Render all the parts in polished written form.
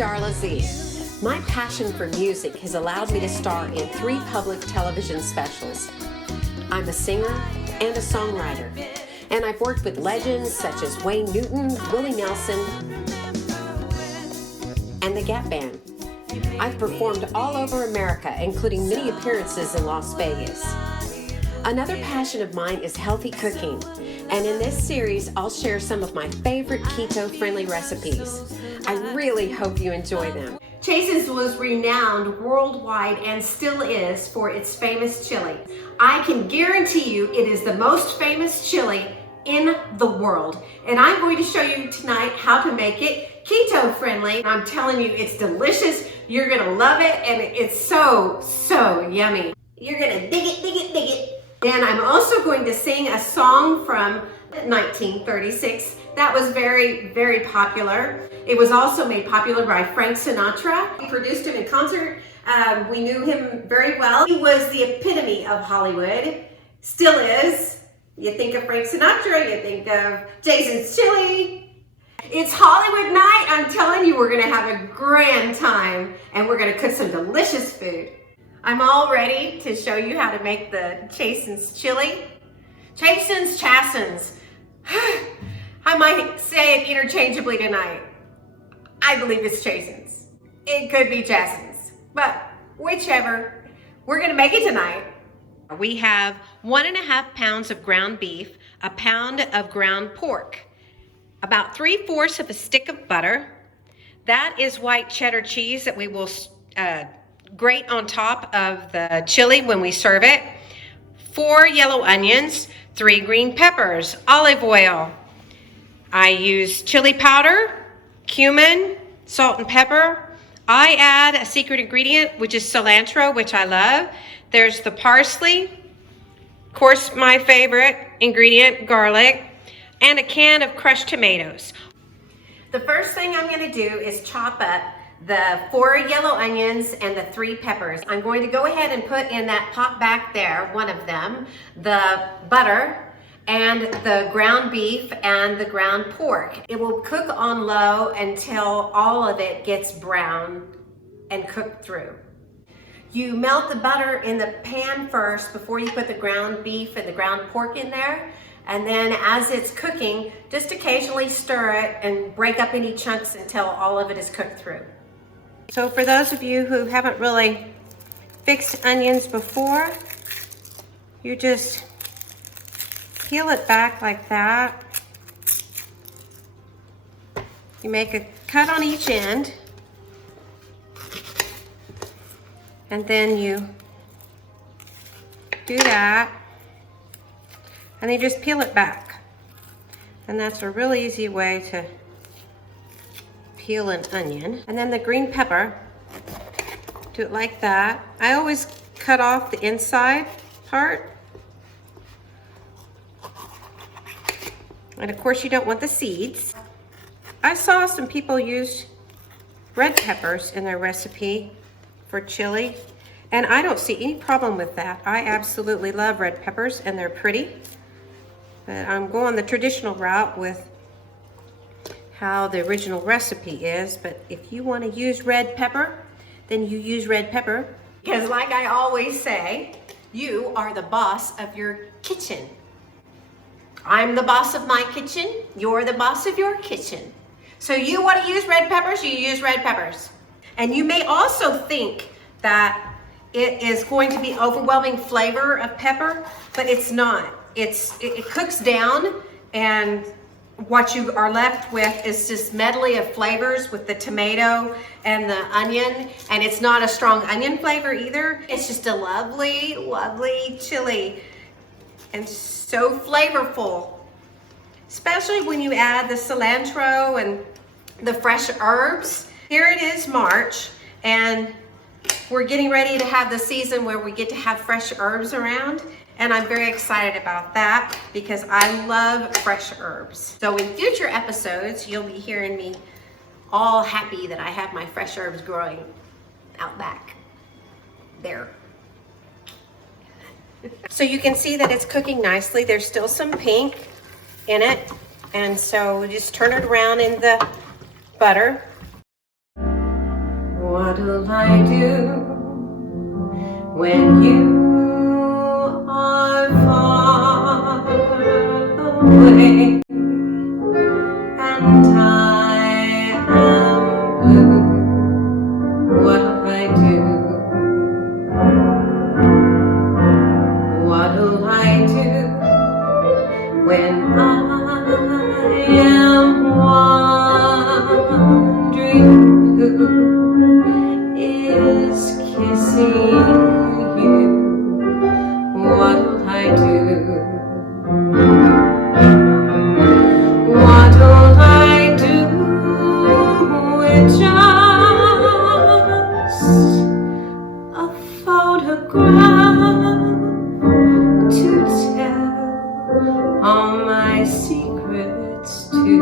Darla Z. My passion for music has allowed me to star in 3 public television specials. I'm a singer and a songwriter, and I've worked with legends such as Wayne Newton, Willie Nelson, and the Gap Band. I've performed all over America, including many appearances in Las Vegas. Another passion of mine is healthy cooking, and in this series, I'll share some of my favorite keto-friendly recipes. I really hope you enjoy them. Chasen's was renowned worldwide and still is for its famous chili. I can guarantee you it is the most famous chili in the world. And I'm going to show you tonight how to make it keto friendly. I'm telling you, it's delicious. You're gonna love it, and it's so, so yummy. You're gonna dig it, dig it, dig it. And I'm also going to sing a song from 1936 that was very, very popular. It was also made popular by Frank Sinatra. We produced him in concert. We knew him very well. He was the epitome of Hollywood, still is. You think of Frank Sinatra, you think of Jason's Chili. It's Hollywood night. I'm telling you, we're gonna have a grand time, and we're gonna cook some delicious food. I'm all ready to show you how to make the Chasen's chili. Chasen's. I might say it interchangeably tonight. I believe it's Chasen's. It could be Chasen's, but whichever. We're gonna make it tonight. We have 1.5 pounds of ground beef, a pound of ground pork, about 3/4 of a stick of butter. That is white cheddar cheese that we will grate on top of the chili when we serve it. 4 yellow onions, 3 green peppers, olive oil. I use chili powder, cumin, salt and pepper. I add a secret ingredient, which is cilantro, which I love. There's the parsley, of course my favorite ingredient, garlic, and a can of crushed tomatoes. The first thing I'm gonna do is chop up the 4 yellow onions and the 3 peppers. I'm going to go ahead and put in that pot back there, one of them, the butter and the ground beef and the ground pork. It will cook on low until all of it gets brown and cooked through. You melt the butter in the pan first before you put the ground beef and the ground pork in there. And then as it's cooking, just occasionally stir it and break up any chunks until all of it is cooked through. So for those of you who haven't really fixed onions before, you just peel it back like that. You make a cut on each end, and then you do that, and you just peel it back. And that's a really easy way to peel an onion. And then the green pepper, do it like that. I always cut off the inside part. And of course you don't want the seeds. I saw some people use red peppers in their recipe for chili, and I don't see any problem with that. I absolutely love red peppers, and they're pretty. But I'm going the traditional route with how the original recipe is. But if you want to use red pepper, then you use red pepper. Because like I always say, you are the boss of your kitchen. I'm the boss of my kitchen, you're the boss of your kitchen. So you want to use red peppers, you use red peppers. And you may also think that it is going to be overwhelming flavor of pepper, but it's not. It cooks down, and what you are left with is this medley of flavors with the tomato and the onion, and it's not a strong onion flavor either. It's just a lovely, lovely chili, and so flavorful, especially when you add the cilantro and the fresh herbs. Here it is March, and we're getting ready to have the season where we get to have fresh herbs around. And I'm very excited about that because I love fresh herbs. So in future episodes, you'll be hearing me all happy that I have my fresh herbs growing out back there. So you can see that it's cooking nicely. There's still some pink in it. And so just turn it around in the butter. What'll I do when you are far away and I am blue? What'll I do? What'll I do when I am wondering who is kissing you? What'll I do? What'll I do with just a photograph to tell all my secrets to?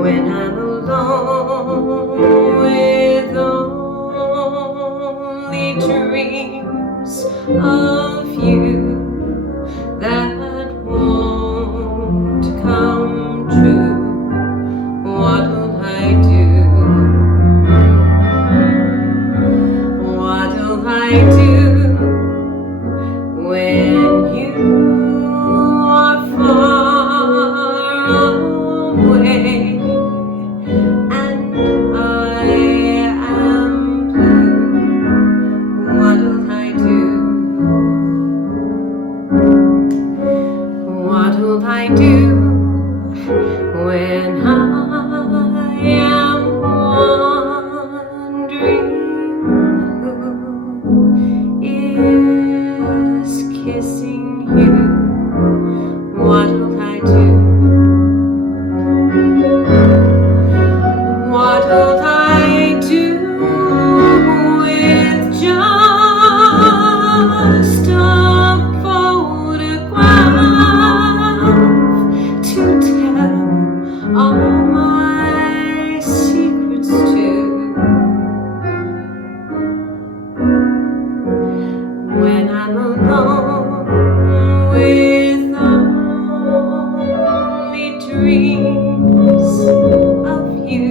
When I'm alone with only dreams of you that won't come true, what'll I do? What'll I do when you are far away and I am blue? What'll I do? What'll I do when I am wondering who is kissing you? What'll I do? What'll I do with just a photograph to tell all my secrets to? When I'm alone with only dreams of you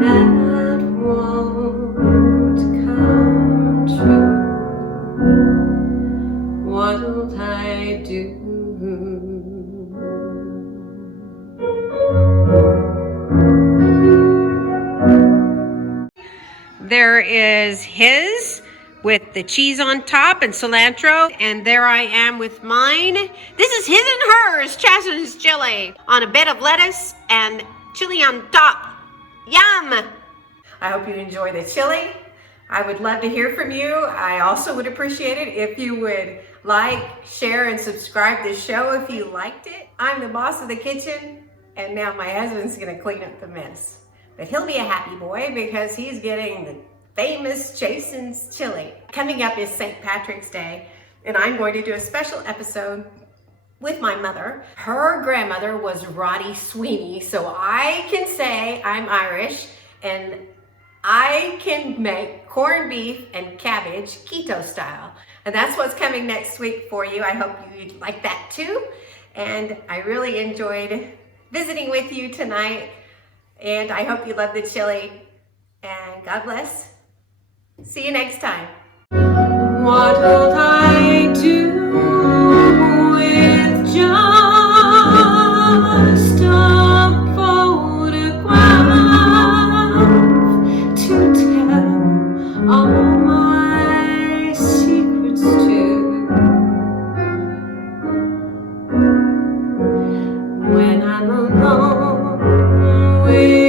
that won't come true, what'll I do? There is his with the cheese on top and cilantro, and there I am with mine. This is his and hers, Chasen's chili, on a bed of lettuce and chili on top. Yum! I hope you enjoy the chili. I would love to hear from you. I also would appreciate it if you would like, share, and subscribe to the show if you liked it. I'm the boss of the kitchen, and now my husband's gonna clean up the mess. But he'll be a happy boy because he's getting the famous Chasen's chili. Coming up is St. Patrick's Day, and I'm going to do a special episode with my mother. Her grandmother was Ronnie Sweeney, so I can say I'm Irish, and I can make corned beef and cabbage keto style. And that's what's coming next week for you. I hope you'd like that too. And I really enjoyed visiting with you tonight. And I hope you love the chili. And God bless. See you next time. What'll I do with just a photograph to tell all my secrets to? When I'm alone with